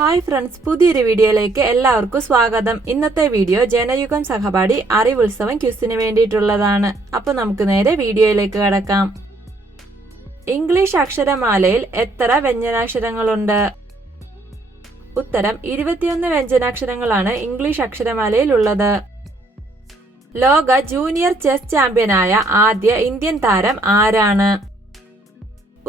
Hi friends, പുതിയൊരു വീഡിയോയിലേക്ക് എല്ലാവർക്കും സ്വാഗതം. ഇന്നത്തെ വീഡിയോ ജനയുഗം സഹപാഠി അറിവുത്സവം ക്വിസിന് വേണ്ടിയിട്ടുള്ളതാണ്. അപ്പോൾ നമുക്ക് നേരെ വീഡിയോയിലേക്ക് കടക്കാം. ഇംഗ്ലീഷ് അക്ഷരമാലയിൽ എത്ര വ്യഞ്ജനാക്ഷരങ്ങളുണ്ട്? ഉത്തരം 21 വ്യഞ്ജനാക്ഷരങ്ങളാണ് ഇംഗ്ലീഷ് അക്ഷരമാലയിൽ ഉള്ളത്. ലോക ജൂനിയർ ചെസ് ചാമ്പ്യനായ ആദ്യ ഇന്ത്യൻ താരം ആരാണ്?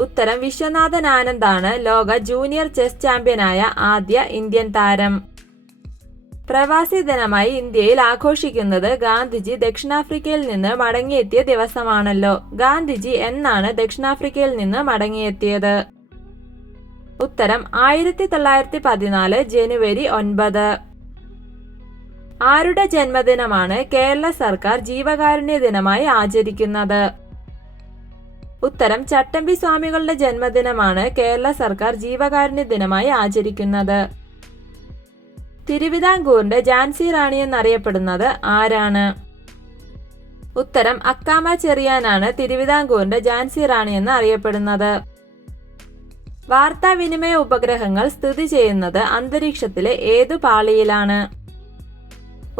ഉത്തരം വിശ്വനാഥൻ ആനന്ദാണ് ലോക ജൂനിയർ ചെസ് ചാമ്പ്യനായ ആദ്യ ഇന്ത്യൻ താരം. പ്രവാസി ദിനമായി ഇന്ത്യയിൽ ആഘോഷിക്കുന്നത് ഗാന്ധിജി ദക്ഷിണാഫ്രിക്കയിൽ നിന്ന് മടങ്ങിയെത്തിയ ദിവസമാണല്ലോ. ഗാന്ധിജി എന്നാണ് ദക്ഷിണാഫ്രിക്കയിൽ നിന്ന് മടങ്ങിയെത്തിയത്? ഉത്തരം 1914 ജനുവരി 9. ആരുടെ ജന്മദിനമാണ് കേരള സർക്കാർ ജീവകാരുണ്യ ദിനമായി ആചരിക്കുന്നത്? ഉത്തരം ചട്ടമ്പി സ്വാമികളുടെ ജന്മദിനമാണ് കേരള സർക്കാർ ജീവകാരുണ്യ ദിനമായി ആചരിക്കുന്നത്. തിരുവിതാംകൂറിന്റെ ഝാൻസി റാണി എന്നറിയപ്പെടുന്നത് ആരാണ്? ഉത്തരം അക്കാമ ചെറിയാനാണ് തിരുവിതാംകൂറിന്റെ ഝാൻസി റാണി എന്ന് അറിയപ്പെടുന്നത്. വാർത്താവിനിമയ ഉപഗ്രഹങ്ങൾ സ്ഥിതി ചെയ്യുന്നത് അന്തരീക്ഷത്തിലെ ഏതു പാളിയിലാണ്?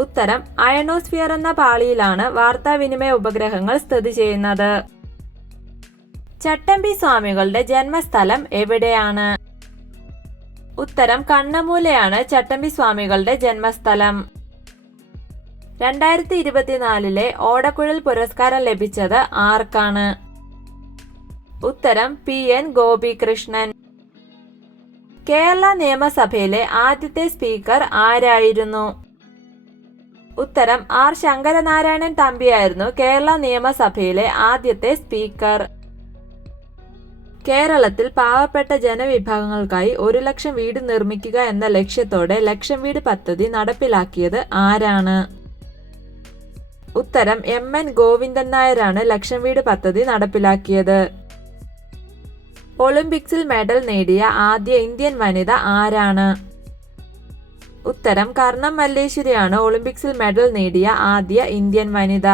ഉത്തരം അയണോസ്ഫിയർ എന്ന പാളിയിലാണ് വാർത്താവിനിമയ ഉപഗ്രഹങ്ങൾ സ്ഥിതി ചെയ്യുന്നത്. ചട്ടമ്പി സ്വാമികളുടെ ജന്മസ്ഥലം എവിടെയാണ്? ഉത്തരം കണ്ണമൂലയാണ് ചട്ടമ്പി സ്വാമികളുടെ ജന്മസ്ഥലം. 2024 ഓടക്കുഴൽ പുരസ്കാരം ലഭിച്ചത് ആർക്കാണ്? ഉത്തരം PN ഗോപികൃഷ്ണൻ. കേരള നിയമസഭയിലെ ആദ്യത്തെ സ്പീക്കർ ആരായിരുന്നു? ഉത്തരം R ശങ്കരനാരായണൻ തമ്പിയായിരുന്നു കേരള നിയമസഭയിലെ ആദ്യത്തെ സ്പീക്കർ. കേരളത്തിൽ പാവപ്പെട്ട ജനവിഭാഗങ്ങൾക്കായി 1 ലക്ഷം വീട് നിർമ്മിക്കുക എന്ന ലക്ഷ്യത്തോടെ ലക്ഷം വീട് പദ്ധതി നടപ്പിലാക്കിയത് ആരാണ്? ഉത്തരം MN ഗോവിന്ദൻ നായരാണ് ലക്ഷം വീട് പദ്ധതി നടപ്പിലാക്കിയത്. ഒളിമ്പിക്സിൽ മെഡൽ നേടിയ ആദ്യ ഇന്ത്യൻ വനിത ആരാണ്? ഉത്തരം കർണം മല്ലേശ്വരിയാണ് ഒളിമ്പിക്സിൽ മെഡൽ നേടിയ ആദ്യ ഇന്ത്യൻ വനിത.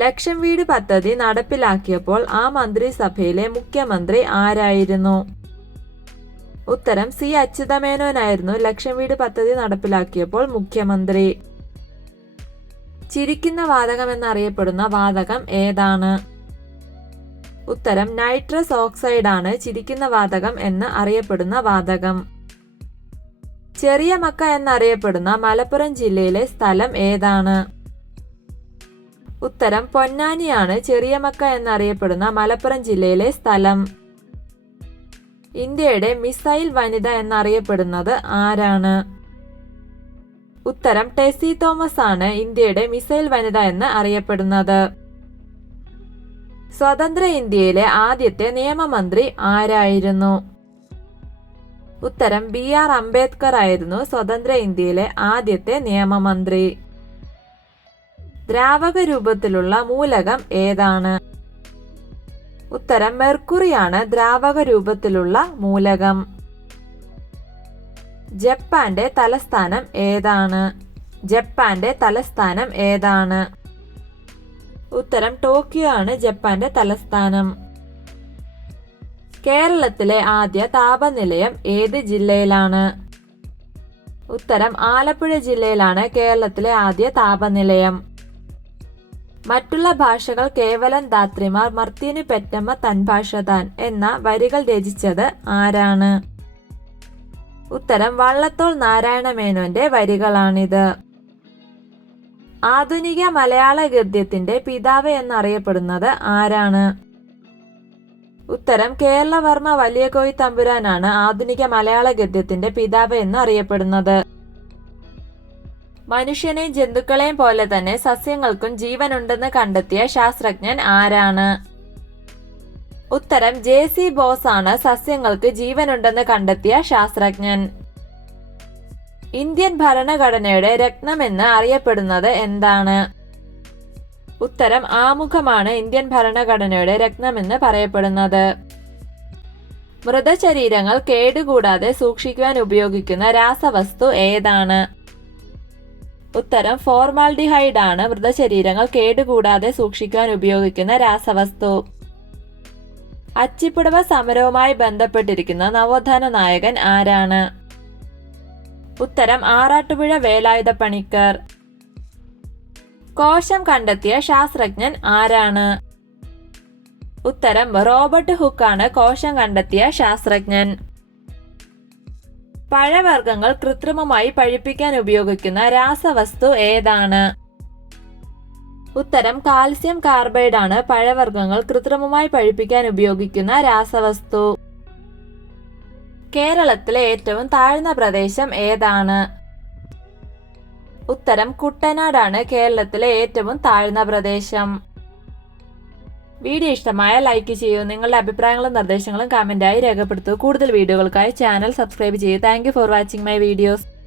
ലക്ഷം വീട് പദ്ധതി നടപ്പിലാക്കിയപ്പോൾ ആ മന്ത്രിസഭയിലെ മുഖ്യമന്ത്രി ആരായിരുന്നു? ഉത്തരം C അച്യുതമേനോനായിരുന്നു ലക്ഷം വീട് പദ്ധതി നടപ്പിലാക്കിയപ്പോൾ മുഖ്യമന്ത്രി. ചിരിക്കുന്ന വാതകം എന്നറിയപ്പെടുന്ന വാതകം ഏതാണ്? ഉത്തരം നൈട്രസ് ഓക്സൈഡ് ആണ് ചിരിക്കുന്ന വാതകം എന്ന് അറിയപ്പെടുന്ന വാതകം. ചെറിയ മക്ക എന്നറിയപ്പെടുന്ന മലപ്പുറം ജില്ലയിലെ സ്ഥലം ഏതാണ്? ഉത്തരം പൊന്നാനിയാണ് ചെറിയ മക്ക എന്നറിയപ്പെടുന്ന മലപ്പുറം ജില്ലയിലെ സ്ഥലം. ഇന്ത്യയുടെ മിസൈൽ വനിത എന്നറിയപ്പെടുന്നത് ആരാണ്? ഉത്തരം ടെസി തോമസ് ആണ് ഇന്ത്യയുടെ മിസൈൽ വനിത എന്ന് അറിയപ്പെടുന്നത്. സ്വതന്ത്ര ഇന്ത്യയിലെ ആദ്യത്തെ നിയമമന്ത്രി ആരായിരുന്നു? ഉത്തരം BR അംബേദ്കർ ആയിരുന്നു സ്വതന്ത്ര ഇന്ത്യയിലെ ആദ്യത്തെ നിയമമന്ത്രി. ദ്രാവക രൂപത്തിലുള്ള മൂലകം ഏതാണ്? ഉത്തരം മെർക്കുറിയാണ് ദ്രാവക രൂപത്തിലുള്ള മൂലകം. ജപ്പാന്റെ തലസ്ഥാനം ഏതാണ്? ജപ്പാന്റെ തലസ്ഥാനം ഏതാണ്? ഉത്തരം ടോക്കിയോ ആണ് ജപ്പാന്റെ തലസ്ഥാനം. കേരളത്തിലെ ആദ്യ താപനിലയം ഏത് ജില്ലയിലാണ്? ഉത്തരം ആലപ്പുഴ ജില്ലയിലാണ് കേരളത്തിലെ ആദ്യ താപനിലയം. മറ്റുള്ള ഭാഷകൾ കേവലം ധാത്രിമാർ മർത്യനു പെറ്റമ്മ തൻ ഭാഷ താൻ എന്ന വരികൾ രചിച്ചത് ആരാണ്? ഉത്തരം വള്ളത്തോൾ നാരായണ മേനോന്റെ വരികളാണിത്. ആധുനിക മലയാള ഗദ്യത്തിന്റെ പിതാവ് എന്നറിയപ്പെടുന്നത് ആരാണ്? ഉത്തരം കേരളവർമ്മ വലിയ കോയി തമ്പുരാനാണ് ആധുനിക മലയാള ഗദ്യത്തിന്റെ പിതാവ് എന്ന് അറിയപ്പെടുന്നത്. മനുഷ്യനെയും ജന്തുക്കളെയും പോലെ തന്നെ സസ്യങ്ങൾക്കും ജീവനുണ്ടെന്ന് കണ്ടെത്തിയ ശാസ്ത്രജ്ഞൻ ആരാണ്? ഉത്തരം JC ബോസ് ആണ് സസ്യങ്ങൾക്ക് ജീവനുണ്ടെന്ന് കണ്ടെത്തിയ ശാസ്ത്രജ്ഞൻ. ഇന്ത്യൻ ഭരണഘടനയുടെ രത്നമെന്ന് അറിയപ്പെടുന്നത് എന്താണ്? ഉത്തരം ആമുഖമാണ് ഇന്ത്യൻ ഭരണഘടനയുടെ രത്നമെന്ന് പറയപ്പെടുന്നത്. മൃതശരീരങ്ങൾ കേടുകൂടാതെ സൂക്ഷിക്കുവാൻ ഉപയോഗിക്കുന്ന രാസവസ്തു ഏതാണ്? ഉത്തരം ഫോർമാൽഡിഹൈഡ് ആണ് മൃതശരീരങ്ങൾ കേടുകൂടാതെ സൂക്ഷിക്കാൻ ഉപയോഗിക്കുന്ന രാസവസ്തു. അച്ചിപ്പുടവ സമരവുമായി ബന്ധപ്പെട്ടിരിക്കുന്ന നവോത്ഥാന നായകൻ ആരാണ്? ഉത്തരം ആറാട്ടുപുഴ വേലായുധ പണിക്കർ. കോശം കണ്ടെത്തിയ ശാസ്ത്രജ്ഞൻ ആരാണ്? ഉത്തരം റോബർട്ട് ഹുക്കാണ് കോശം കണ്ടെത്തിയ ശാസ്ത്രജ്ഞൻ. പഴവർഗ്ഗങ്ങൾ കൃത്രിമമായി പഴുപ്പിക്കാൻ ഉപയോഗിക്കുന്ന രാസവസ്തു ഏതാണ്? ഉത്തരം കാൽസ്യം കാർബൈഡ് ആണ് പഴവർഗ്ഗങ്ങൾ കൃത്രിമമായി പഴുപ്പിക്കാൻ ഉപയോഗിക്കുന്ന രാസവസ്തു. കേരളത്തിലെ ഏറ്റവും താഴ്ന്ന പ്രദേശം ഏതാണ്? ഉത്തരം കുട്ടനാടാണ് കേരളത്തിലെ ഏറ്റവും താഴ്ന്ന പ്രദേശം. വീഡിയോ ഇഷ്ടമായ ലൈക്ക് ചെയ്യൂ. നിങ്ങളുടെ അഭിപ്രായങ്ങളും നിർദ്ദേശങ്ങളും കമന്റായി രേഖപ്പെടുത്തൂ. കൂടുതൽ വീഡിയോകൾക്കായി ചാനൽ സബ്സ്ക്രൈബ് ചെയ്യൂ. Thank you for watching my videos.